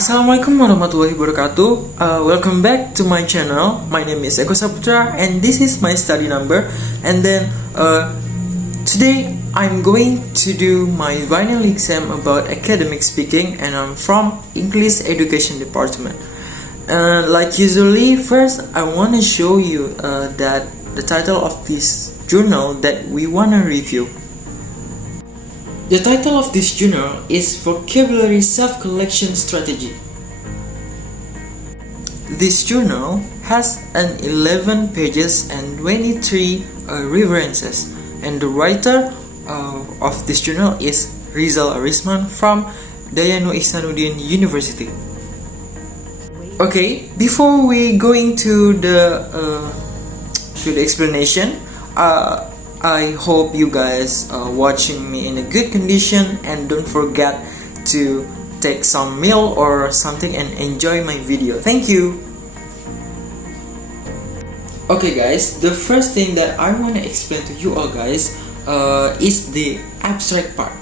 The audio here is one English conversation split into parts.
Assalamualaikum warahmatullahi wabarakatuh. Welcome back to my channel. My name is Eko Saputra and this is my study number. And then today I'm going to do my final exam about academic speaking, and I'm from English Education Department. Like usually, first I want to show you that the title of this journal that we want to review. The title of this journal is Vocabulary Self-Collection Strategy. This journal has an 11 pages and 23 references, and the writer of this journal is Rizal Arisman from Dayanu Ihsanuddin University. Okay, before we going to the explanation, I hope you guys are watching me in a good condition, and don't forget to take some meal or something and enjoy my video. Thank you. Okay guys, the first thing that I want to explain to you all guys is the abstract part.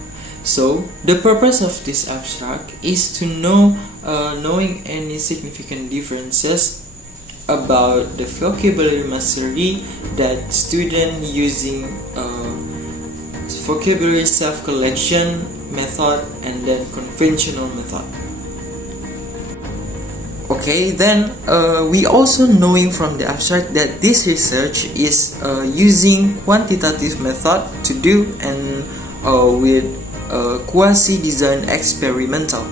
So the purpose of this abstract is to knowing any significant differences about the vocabulary mastery that student using vocabulary self-collection method and then conventional method. Okay, then we also knowing from the abstract that this research is using quantitative method to do, and with quasi-design experimental.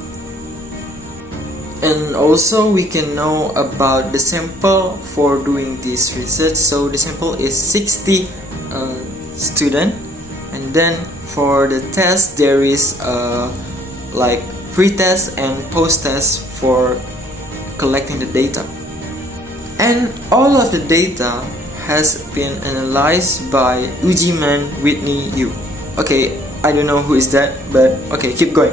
And also we can know about the sample for doing this research. So the sample is 60 student, and then for the test there is like pre-test and post-test for collecting the data, and all of the data has been analyzed by Ujiman Whitney Yu. Okay, I don't know who is that, but okay, keep going.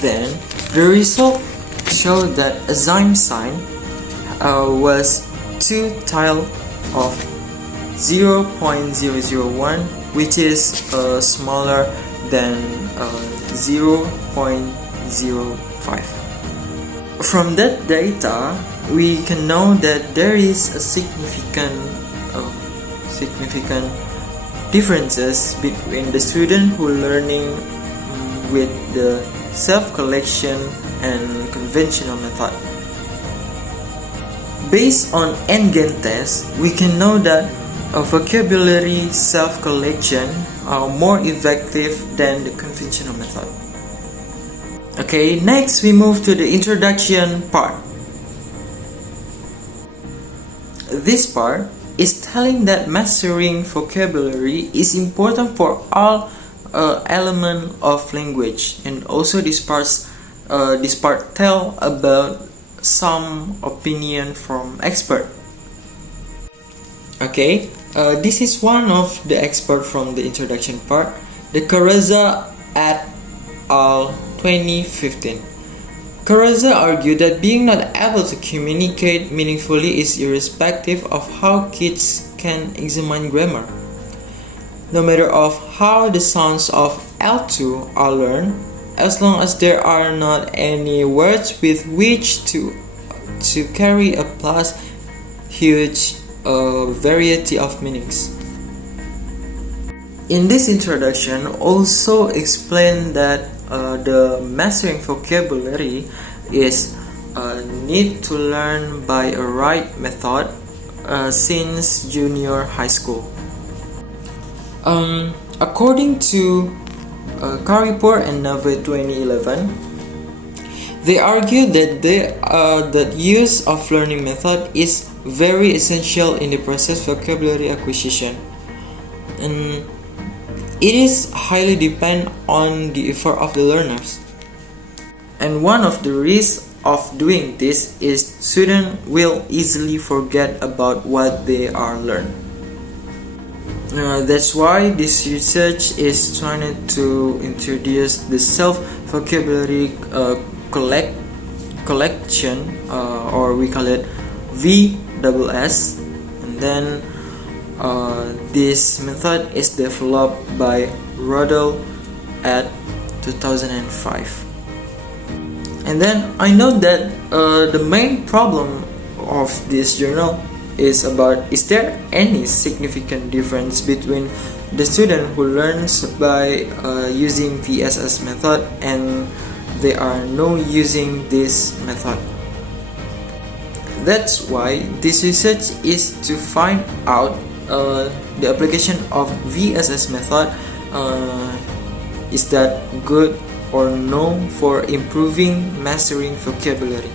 Then the result showed that a zyme sign was 2 tile of 0.001, which is smaller than 0.05. From that data, we can know that there is a significant differences between the student who learning with the self-collection and conventional method. Based on NGAN test, we can know that a vocabulary self-collection are more effective than the conventional method. Okay, next we move to the introduction part. This part is telling that mastering vocabulary is important for all element of language, and also this part tell about some opinion from expert. Okay, this is one of the expert from the introduction part, the Carranza et al. 2015. Carranza argued that being not able to communicate meaningfully is irrespective of how kids can examine grammar. No matter of how the sounds of L2 are learned, as long as there are not any words with which to carry a plus huge variety of meanings. In this introduction, also explain that the mastering vocabulary is need to learn by a right method since junior high school. According to Karipur and Nave 2011, they argue that that use of learning method is very essential in the process vocabulary acquisition, and it is highly depend on the effort of the learners. And one of the risks of doing this is students will easily forget about what they are learned. That's why this research is trying to introduce the self-vocabulary collection, or we call it VSS, and then this method is developed by Rodel at 2005. And then I know that the main problem of this journal is there any significant difference between the student who learns by using VSS method and they are no using this method. That's why this research is to find out the application of VSS method, is that good or no for improving mastering vocabulary.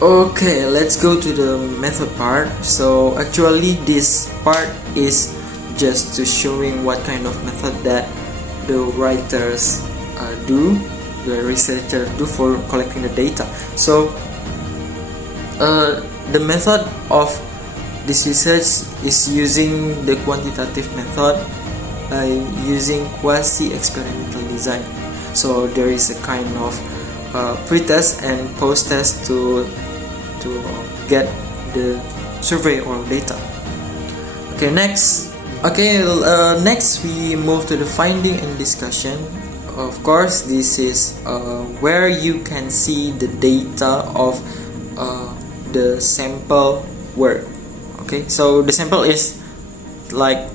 Okay, let's go to the method part. So actually this part is just to showing what kind of method that the writers do, the researchers do for collecting the data. So the method of this research is using the quantitative method by using quasi-experimental design. So there is a kind of pre-test and post-test to get the survey or data. Okay, next we move to the finding and discussion. Of course, this is where you can see the data of the sample work. Okay, so the sample is like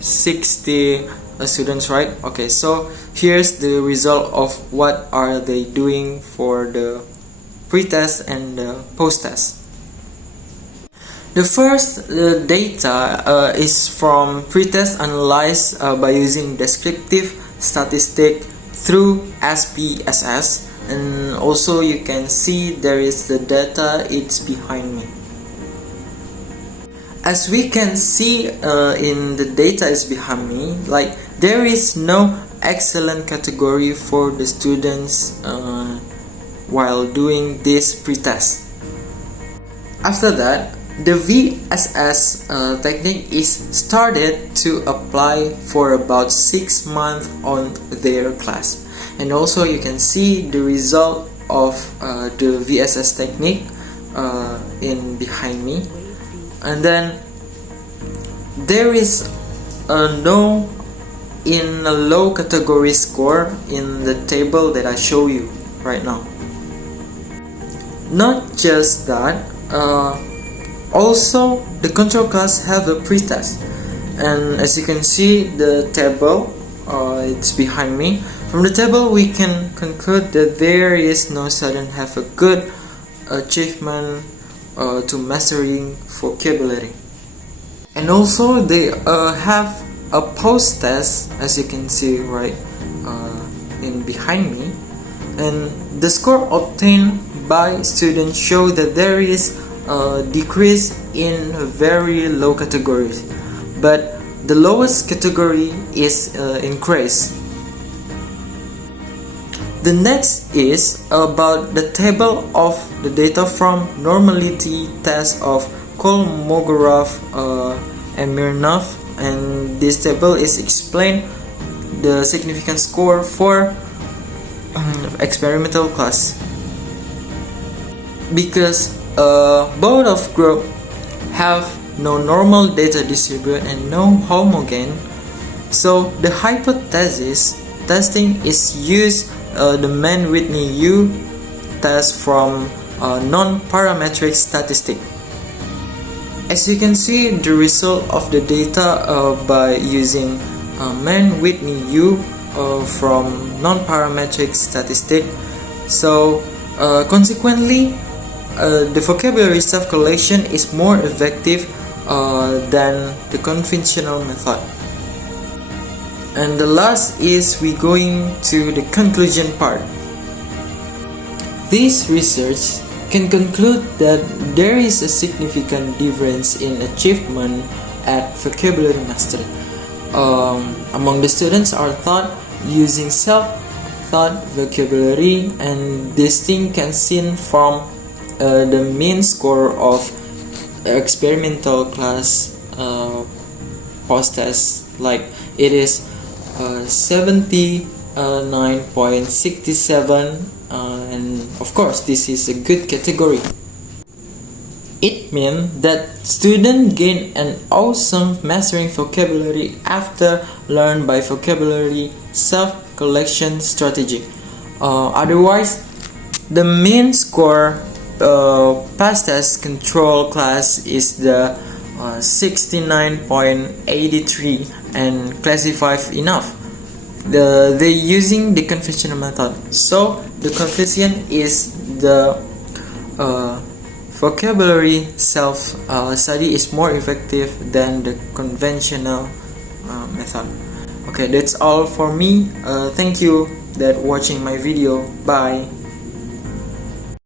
60 students, right? Okay, so here's the result of what are they doing for the pre-test and the post-test. The first data is from pre-test analyzed by using descriptive statistic through SPSS, and also you can see there is the data, it's behind me. As we can see in the data is behind me, like there is no excellent category for the students while doing this pre-test. After that, the VSS technique is started to apply for about 6 months on their class. And also you can see the result of the VSS technique in behind me. And then there is no in a low category score in the table that I show you right now. Not just that, also the control class have a pre-test, and as you can see the table, it's behind me. From the table we can conclude that there is no student have a good achievement to mastering vocabulary. And also they have a post-test, as you can see right in behind me, and the score obtained by students show that there is a decrease in very low categories, but the lowest category is increased. The next is about the table of the data from normality test of Kolmogorov and Mironov, and this table is explained the significant score for experimental class. Because both of group have no normal data distribution and no homogeneous, so the hypothesis testing is used the Mann-Whitney-U test from non-parametric statistic. As you can see the result of the data by using Mann-Whitney-U from non-parametric statistic. So consequently the vocabulary self-collection is more effective than the conventional method. And the last is we going to the conclusion part. This research can conclude that there is a significant difference in achievement at vocabulary mastery. Among the students are taught using self-taught vocabulary, and this thing can seen from the mean score of experimental class post-test, like it is 79.67, and of course this is a good category. It means that students gain an awesome mastering vocabulary after learn by vocabulary self-collection strategy. Otherwise, the mean score pass test control class is the 69.83 and classified enough. They using the conventional method. So the conclusion is the vocabulary self study is more effective than the conventional method. Okay, that's all for me. Thank you that watching my video. Bye.